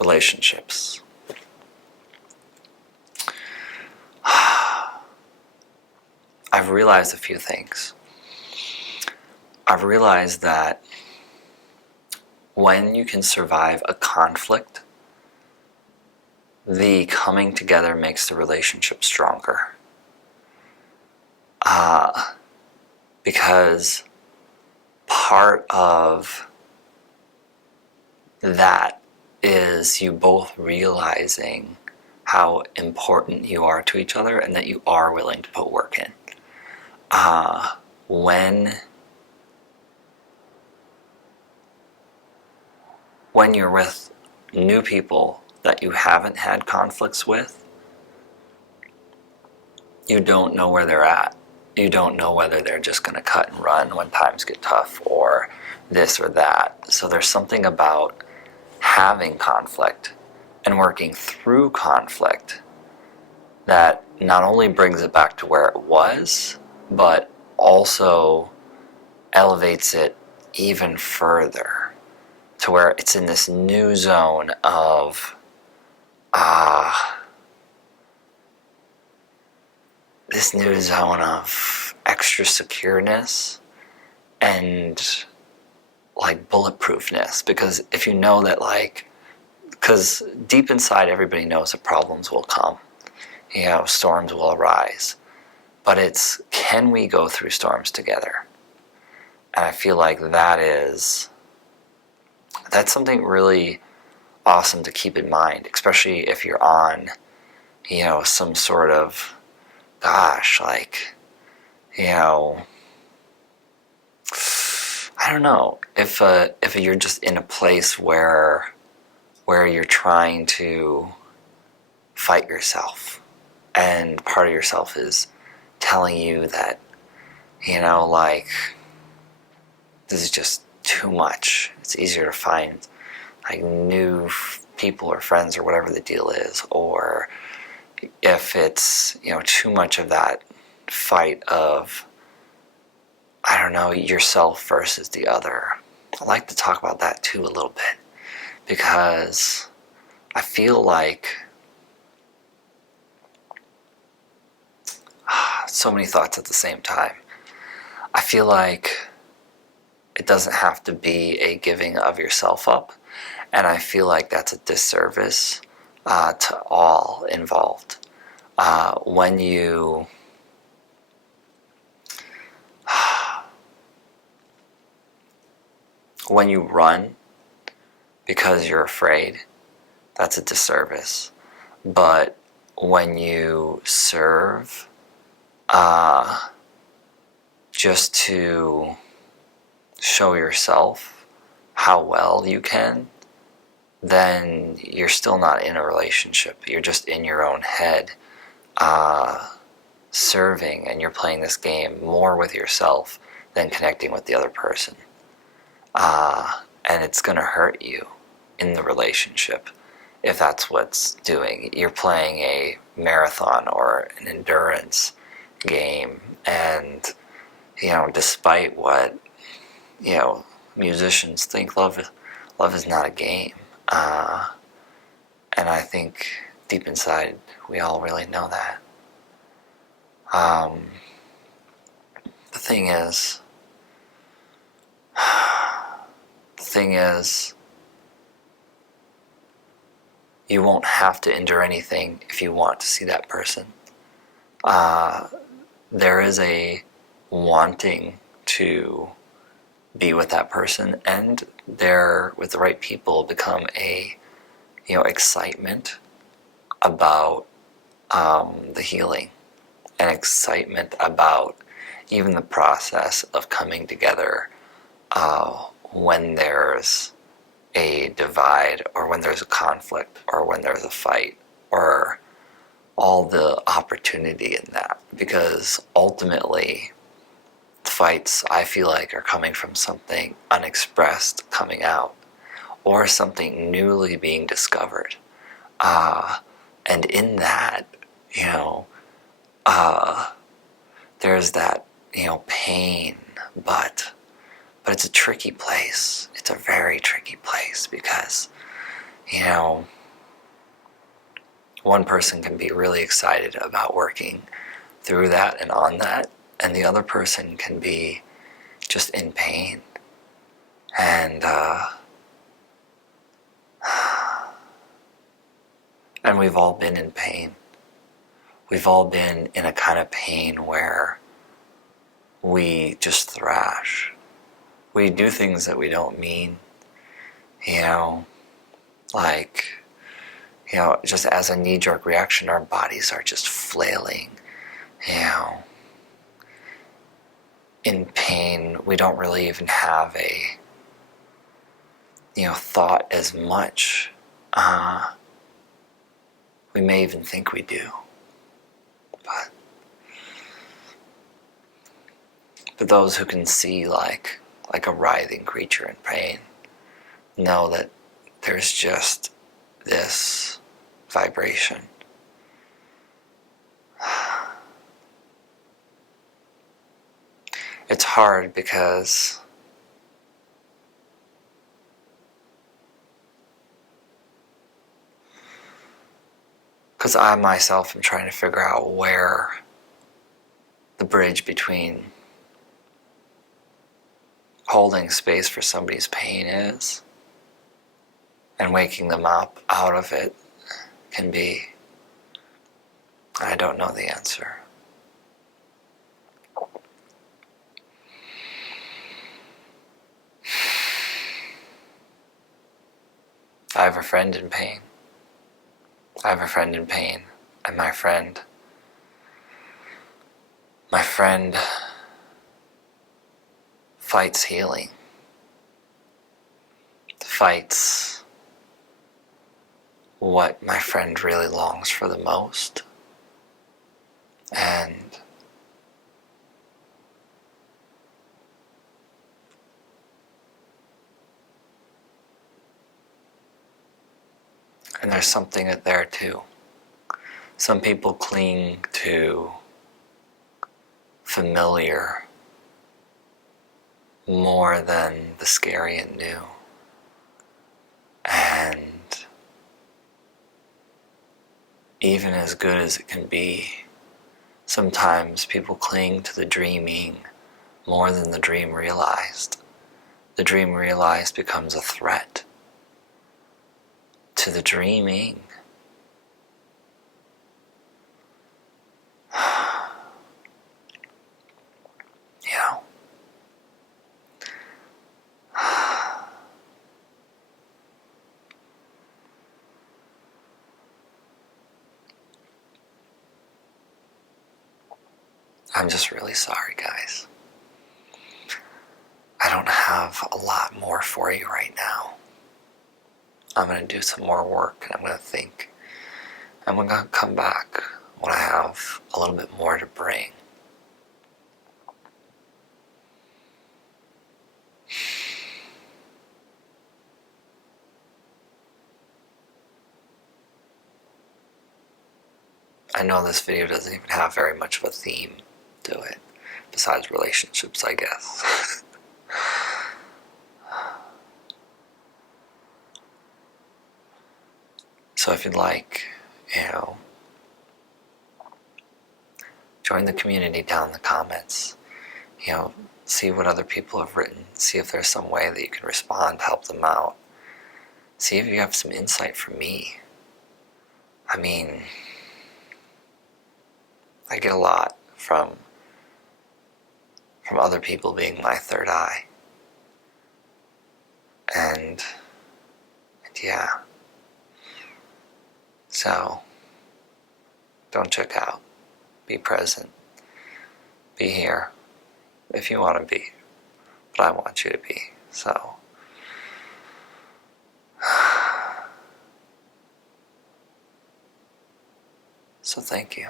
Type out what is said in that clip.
relationships. I've realized a few things. I've realized that when you can survive a conflict, the coming together makes the relationship stronger. Because part of that is you both realizing how important you are to each other and that you are willing to put work in. When you're with new people that you haven't had conflicts with, you don't know where they're at. You don't know whether they're just going to cut and run when times get tough or this or that. So there's something about having conflict and working through conflict that not only brings it back to where it was, but also elevates it even further to where it's in this new zone of extra secureness and like bulletproofness. Because if you know that, like, because deep inside everybody knows that problems will come, storms will arise, but it's, can we go through storms together? And I feel like that's something really awesome to keep in mind, especially if you're on some sort of, I don't know, if you're just in a place where you're trying to fight yourself, and part of yourself is telling you that, this is just too much. It's easier to find like new people or friends or whatever the deal is, or if it's too much of that fight of, yourself versus the other. I like to talk about that too a little bit, because I feel like so many thoughts at the same time. I feel like it doesn't have to be a giving of yourself up, and I feel like that's a disservice to all involved. When you run because you're afraid, that's a disservice. But when you serve just to show yourself how well you can, then you're still not in a relationship. You're just in your own head, serving, and you're playing this game more with yourself than connecting with the other person. And it's going to hurt you in the relationship if that's what's doing. You're playing a marathon or an endurance game, and despite what musicians think, love is not a game. And I think deep inside we all really know that. The thing is, you won't have to endure anything if you want to see that person. There is a wanting to be with that person, and there, with the right people, become a excitement about the healing, and excitement about even the process of coming together when there's a divide, or when there's a conflict, or when there's a fight, or all the opportunity in that. Because ultimately, the fights, I feel like, are coming from something unexpressed coming out, or something newly being discovered. And in that, there's that, pain, but it's a tricky place. It's a very tricky place, because, you know, one person can be really excited about working through that and on that, and the other person can be just in pain. And we've all been in pain. We've all been in a kind of pain where we just thrash. We do things that we don't mean, you know, like, you know, just as a knee-jerk reaction, our bodies are just flailing, you know. In pain, we don't really even have a, you know, thought as much. We may even think we do, but those who can see like a writhing creature in pain know that there's just this vibration. It's hard because I myself am trying to figure out where the bridge between holding space for somebody's pain is and waking them up out of it can be. I don't know the answer. I have a friend in pain. I have a friend in pain, and my friend fights healing, fights what my friend really longs for the most, and there's something there too. Some people cling to familiar more than the scary and new. And even as good as it can be, sometimes people cling to the dreaming more than the dream realized. The dream realized becomes a threat to the dreaming. You know, I'm just really sorry, guys. I don't have a lot more for you right now. I'm going to do some more work and I'm going to think. I'm going to come back when I have a little bit more to bring. I know this video doesn't even have very much of a theme to it, besides relationships, I guess. So if you'd like, join the community down in the comments. See what other people have written. See if there's some way that you can respond, help them out. See if you have some insight from me. I mean, I get a lot from other people being my third eye. And yeah. So, don't check out. Be present. Be here if you want to be. But I want you to be. So, thank you.